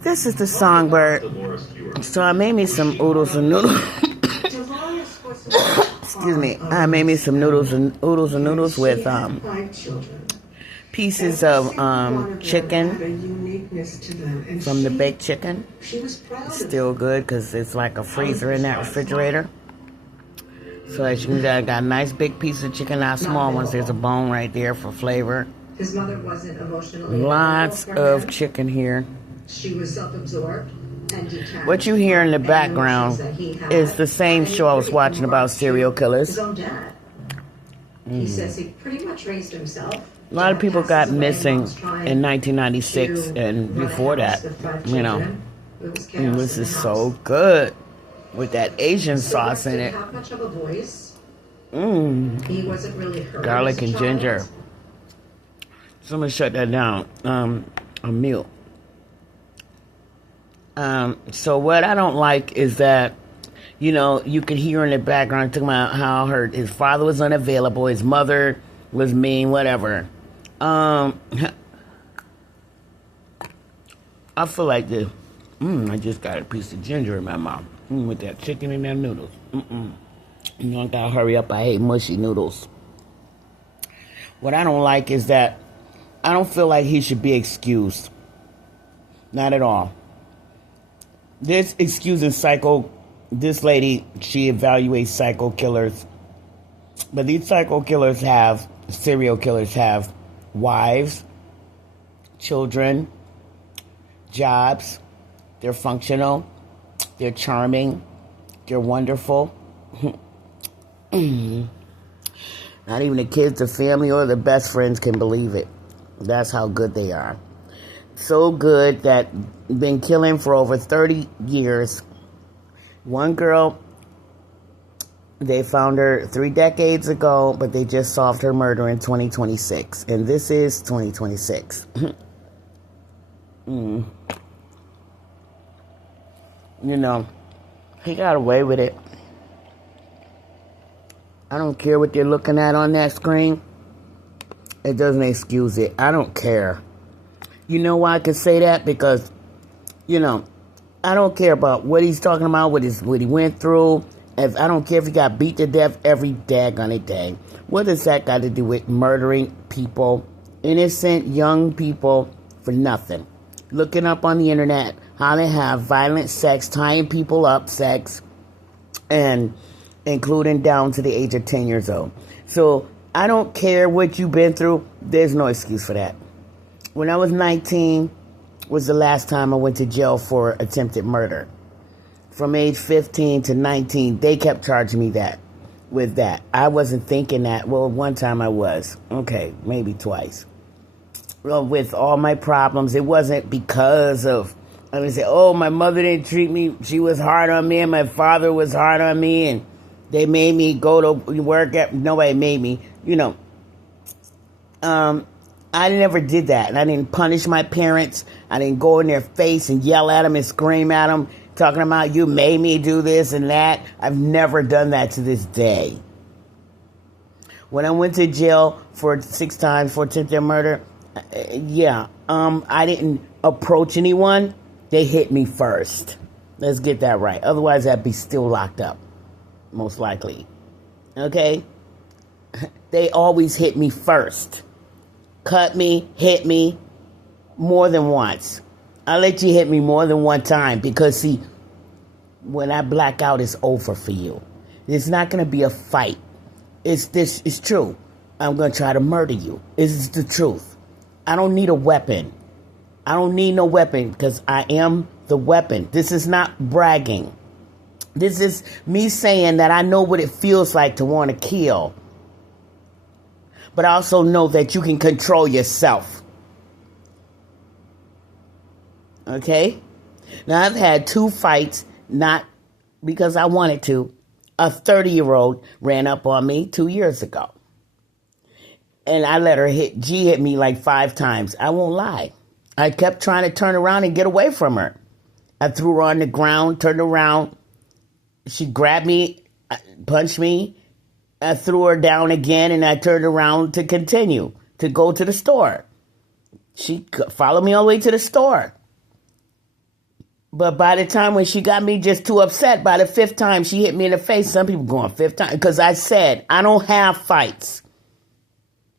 This is the songbird. So I made me some oodles and noodles. Excuse me. I made me some noodles with pieces of chicken from the baked chicken. Still good because it's like a freezer in that refrigerator. So as you can see, I got a nice big piece of chicken, not small ones. There's a bone right there for flavor. His mother wasn't emotionally lots of chicken here. She was self-absorbed and detached. What you hear in the background is the same show I was watching about serial killers. His own dad. He says he pretty much raised himself. A lot of people got missing in 1996 and before that, you know. And this is so good with that Asian sauce in it. He wasn't really hurt. Garlic and ginger. So I'm going to shut that down. A meal. So what I don't like is that, you know, you could hear in the background talking about how his father was unavailable, his mother was mean, whatever. I feel like this. I just got a piece of ginger in my mouth with that chicken and that noodles. You know, I gotta hurry up. I hate mushy noodles. What I don't like is that I don't feel like he should be excused. Not at all. This excusing this lady, she evaluates psycho killers. But these serial killers have wives, children, jobs. They're functional. They're charming. They're wonderful. Not even the kids, the family, or the best friends can believe it. That's how good they are. So good that been killing for over 30 years. One girl, they found her 3 decades ago, but they just solved her murder in 2026. And this is 2026. You know, he got away with it. I don't care what they're looking at on that screen. It doesn't excuse it. I don't care. You know why I can say that? Because, you know, I don't care about what he's talking about, what he went through. I don't care if he got beat to death every daggone day. What does that got to do with murdering people, innocent young people, for nothing? Looking up on the internet how they have violent sex, tying people up sex, and including down to the age of 10 years old. So I don't care what you've been through. There's no excuse for that. When I was 19 was the last time I went to jail for attempted murder. From age 15 to 19, they kept charging me with that. I wasn't thinking that. Well, one time I was. Okay, maybe twice. Well, with all my problems, it wasn't because of, I would say, oh, my mother didn't treat me, she was hard on me, and my father was hard on me, and they made me go to work nobody made me, you know. I never did that, and I didn't punish my parents. I didn't go in their face and yell at them and scream at them, talking about you made me do this and that. I've never done that to this day. When I went to jail for 6 times for attempted murder, I didn't approach anyone. They hit me first. Let's get that right. Otherwise, I'd be still locked up, most likely. Okay? They always hit me first. Cut me, hit me more than once. I'll let you hit me more than one time because, see, when I black out, it's over for you. It's not going to be a fight. It's true. I'm going to try to murder you. It's the truth. I don't need a weapon. I don't need no weapon because I am the weapon. This is not bragging. This is me saying that I know what it feels like to want to kill. But I also know that you can control yourself. Okay? Now, I've had 2 fights, not because I wanted to. A 30-year-old ran up on me 2 years ago. And I let her G hit me like 5 times. I won't lie. I kept trying to turn around and get away from her. I threw her on the ground, turned around. She grabbed me, punched me. I threw her down again, and I turned around to continue to go to the store. She followed me all the way to the store. But by the time when she got me just too upset, by the fifth time she hit me in the face, some people going fifth time, because I said, I don't have fights.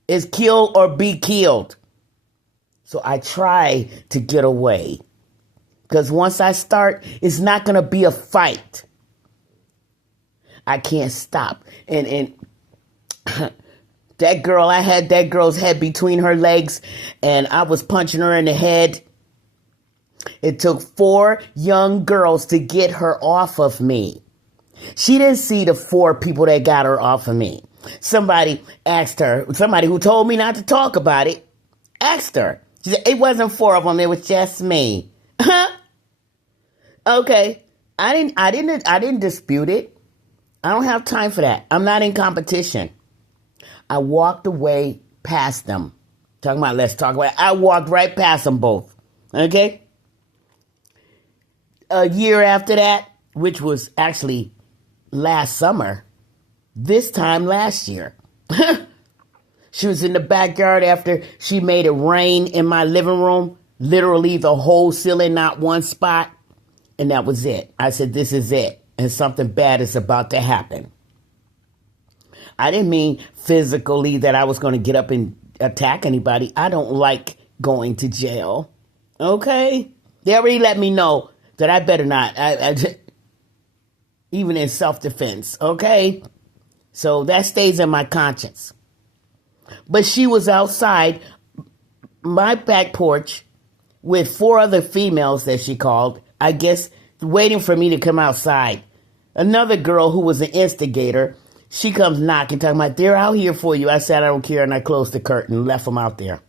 It's kill or be killed. So I try to get away. Because once I start, it's not going to be a fight. I can't stop. And that girl, I had that girl's head between her legs, and I was punching her in the head. It took 4 young girls to get her off of me. She didn't see the 4 people that got her off of me. Somebody asked her, somebody who told me not to talk about it, asked her. She said, it wasn't 4 of them, it was just me. Okay. I didn't dispute it. I don't have time for that. I'm not in competition. I walked away past them. Talking about let's talk about it. I walked right past them both. Okay? A year after that, which was actually last summer, this time last year, she was in the backyard after she made it rain in my living room, literally the whole ceiling, not one spot, and that was it. I said, this is it, and something bad is about to happen. I didn't mean physically that I was going to get up and attack anybody. I don't like going to jail, okay? They already let me know that I better not, even in self-defense, okay? So that stays in my conscience. But she was outside my back porch with 4 other females that she called, I guess, waiting for me to come outside. Another girl who was an instigator, she comes knocking, talking about, they're out here for you. I said, I don't care, and I closed the curtain and left them out there.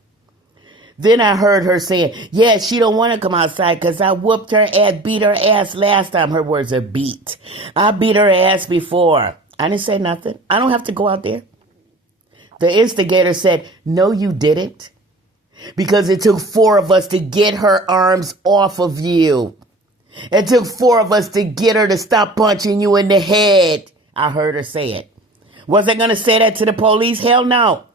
Then I heard her saying, yeah, she don't want to come outside because I whooped her ass, beat her ass last time. Her words are beat. I beat her ass before. I didn't say nothing. I don't have to go out there. The instigator said, no, you didn't. Because it took 4 of us to get her arms off of you. It took 4 of us to get her to stop punching you in the head. I heard her say it. Was I going to say that to the police? Hell no.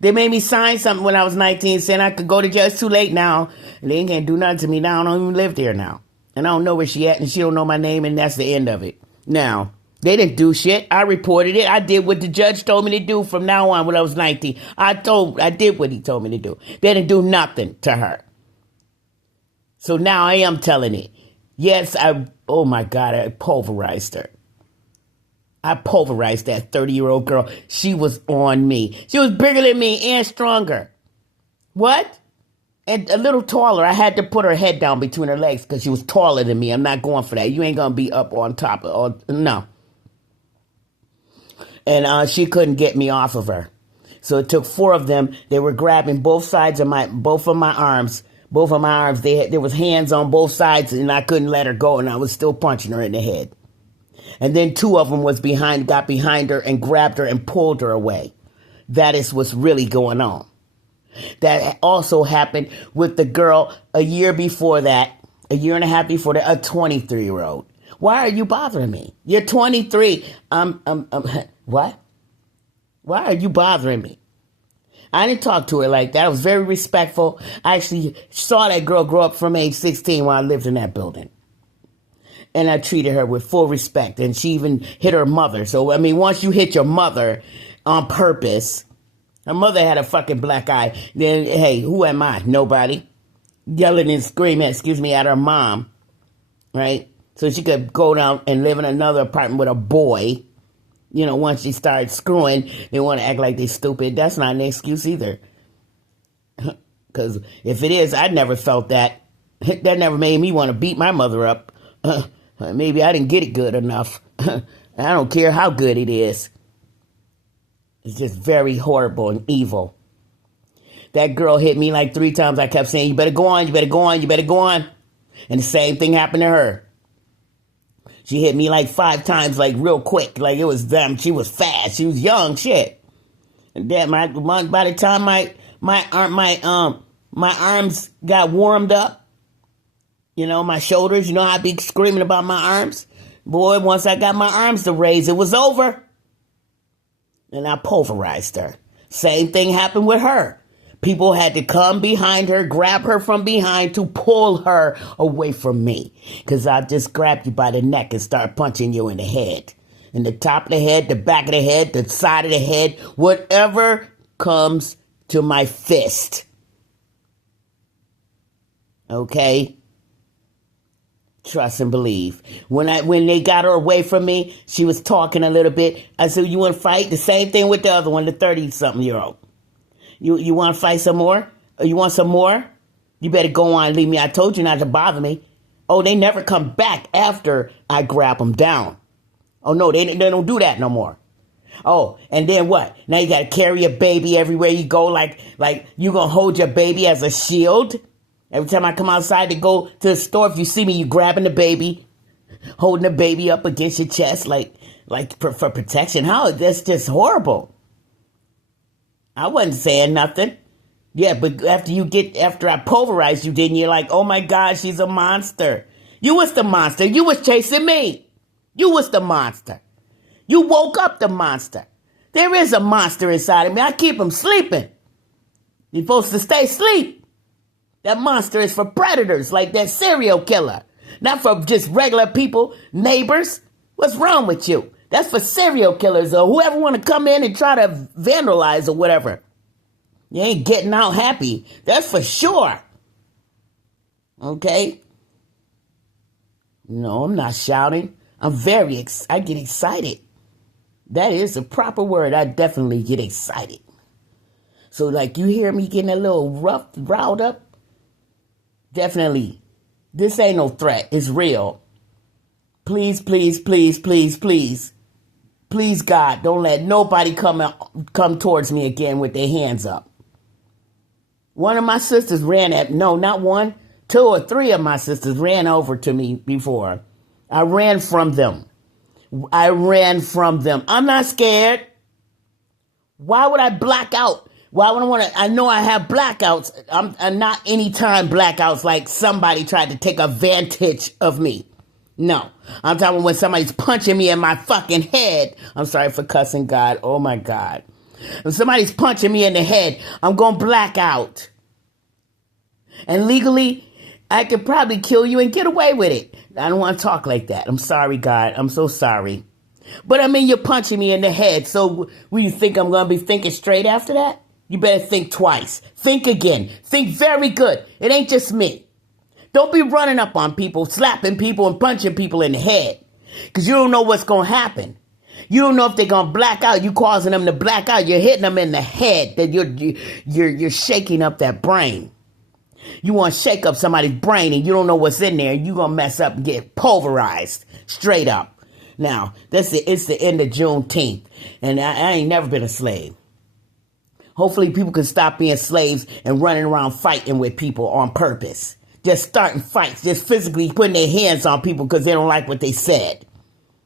They made me sign something when I was 19 saying I could go to jail. It's too late now. And they ain't can't do nothing to me now. I don't even live there now. And I don't know where she at, and she don't know my name, and that's the end of it. Now, they didn't do shit. I reported it. I did what the judge told me to do from now on when I was 19. I did what he told me to do. They didn't do nothing to her. So now I am telling it. Yes, oh my God, I pulverized her. I pulverized that 30-year-old girl. She was on me. She was bigger than me and stronger. What? And a little taller. I had to put her head down between her legs because she was taller than me. I'm not going for that. You ain't going to be up on top of, no. And she couldn't get me off of her. So it took 4 of them. They were grabbing both of my arms. Both of my arms. There was hands on both sides, and I couldn't let her go, and I was still punching her in the head. And then 2 of them got behind her and grabbed her and pulled her away. That is what's really going on. That also happened with the girl a year before that, a year and a half before that, a 23-year-old. Why are you bothering me? You're 23. What? Why are you bothering me? I didn't talk to her like that. I was very respectful. I actually saw that girl grow up from age 16 while I lived in that building. And I treated her with full respect. And she even hit her mother. So, I mean, once you hit your mother on purpose, her mother had a fucking black eye. Then, hey, who am I? Nobody. Yelling and screaming, at her mom. Right? So she could go down and live in another apartment with a boy. You know, once she started screwing, they want to act like they're stupid. That's not an excuse either. Because if it is, I never felt that. That never made me want to beat my mother up. Maybe I didn't get it good enough. I don't care how good it is. It's just very horrible and evil. That girl hit me like 3 times. I kept saying, you better go on, you better go on, you better go on. And the same thing happened to her. She hit me like 5 times, like real quick. Like it was them. She was fast. She was young, shit. And then by the time my arms got warmed up, you know, my shoulders, you know how I be screaming about my arms? Boy, once I got my arms to raise, it was over. And I pulverized her. Same thing happened with her. People had to come behind her, grab her from behind to pull her away from me. Because I just grabbed you by the neck and start punching you in the head. In the top of the head, the back of the head, the side of the head, whatever comes to my fist. Okay? Trust and believe. When they got her away from me, she was talking a little bit. I said, you want to fight? The same thing with the other one, the 30-something-year-old. You want to fight some more? Or you want some more? You better go on and leave me. I told you not to bother me. Oh, they never come back after I grab them down. Oh, no, they don't do that no more. Oh, and then what? Now you got to carry a baby everywhere you go like you going to hold your baby as a shield? Every time I come outside to go to the store, if you see me, you grabbing the baby, holding the baby up against your chest like for protection. How? That's just horrible. I wasn't saying nothing. Yeah, but after I pulverized you, didn't you? Like, oh my God, she's a monster. You was the monster. You was chasing me. You was the monster. You woke up the monster. There is a monster inside of me. I keep him sleeping. You're supposed to stay asleep. That monster is for predators like that serial killer. Not for just regular people, neighbors. What's wrong with you? That's for serial killers or whoever want to come in and try to vandalize or whatever. You ain't getting out happy. That's for sure. Okay? No, I'm not shouting. I get excited. That is a proper word. I definitely get excited. So like you hear me getting a little riled up? Definitely. This ain't no threat. It's real. Please, please, please, please, please. Please, God, don't let nobody come towards me again with their hands up. One of my sisters not one, 2 or 3 of my sisters ran over to me before. I ran from them. I'm not scared. Why would I black out? Why would I know I have blackouts. I'm not anytime blackouts like somebody tried to take advantage of me. No, I'm talking about when somebody's punching me in my fucking head. I'm sorry for cussing, God. Oh, my God. If somebody's punching me in the head, I'm going to black out. And legally, I could probably kill you and get away with it. I don't want to talk like that. I'm sorry, God. I'm so sorry. But I mean, you're punching me in the head. So will you think I'm going to be thinking straight after that? You better think twice. Think again. Think very good. It ain't just me. Don't be running up on people, slapping people, and punching people in the head. Because you don't know what's going to happen. You don't know if they're going to black out. You causing them to black out. You're hitting them in the head. That you're shaking up that brain. You want to shake up somebody's brain and you don't know what's in there. You're going to mess up and get pulverized straight up. Now, it's the end of Juneteenth. And I ain't never been a slave. Hopefully people can stop being slaves and running around fighting with people on purpose. Just starting fights, just physically putting their hands on people because they don't like what they said.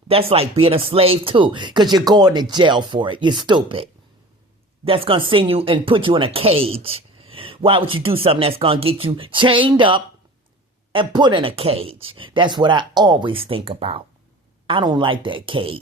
That's like being a slave too, because you're going to jail for it. You're stupid. That's going to send you and put you in a cage. Why would you do something that's going to get you chained up and put in a cage? That's what I always think about. I don't like that cage.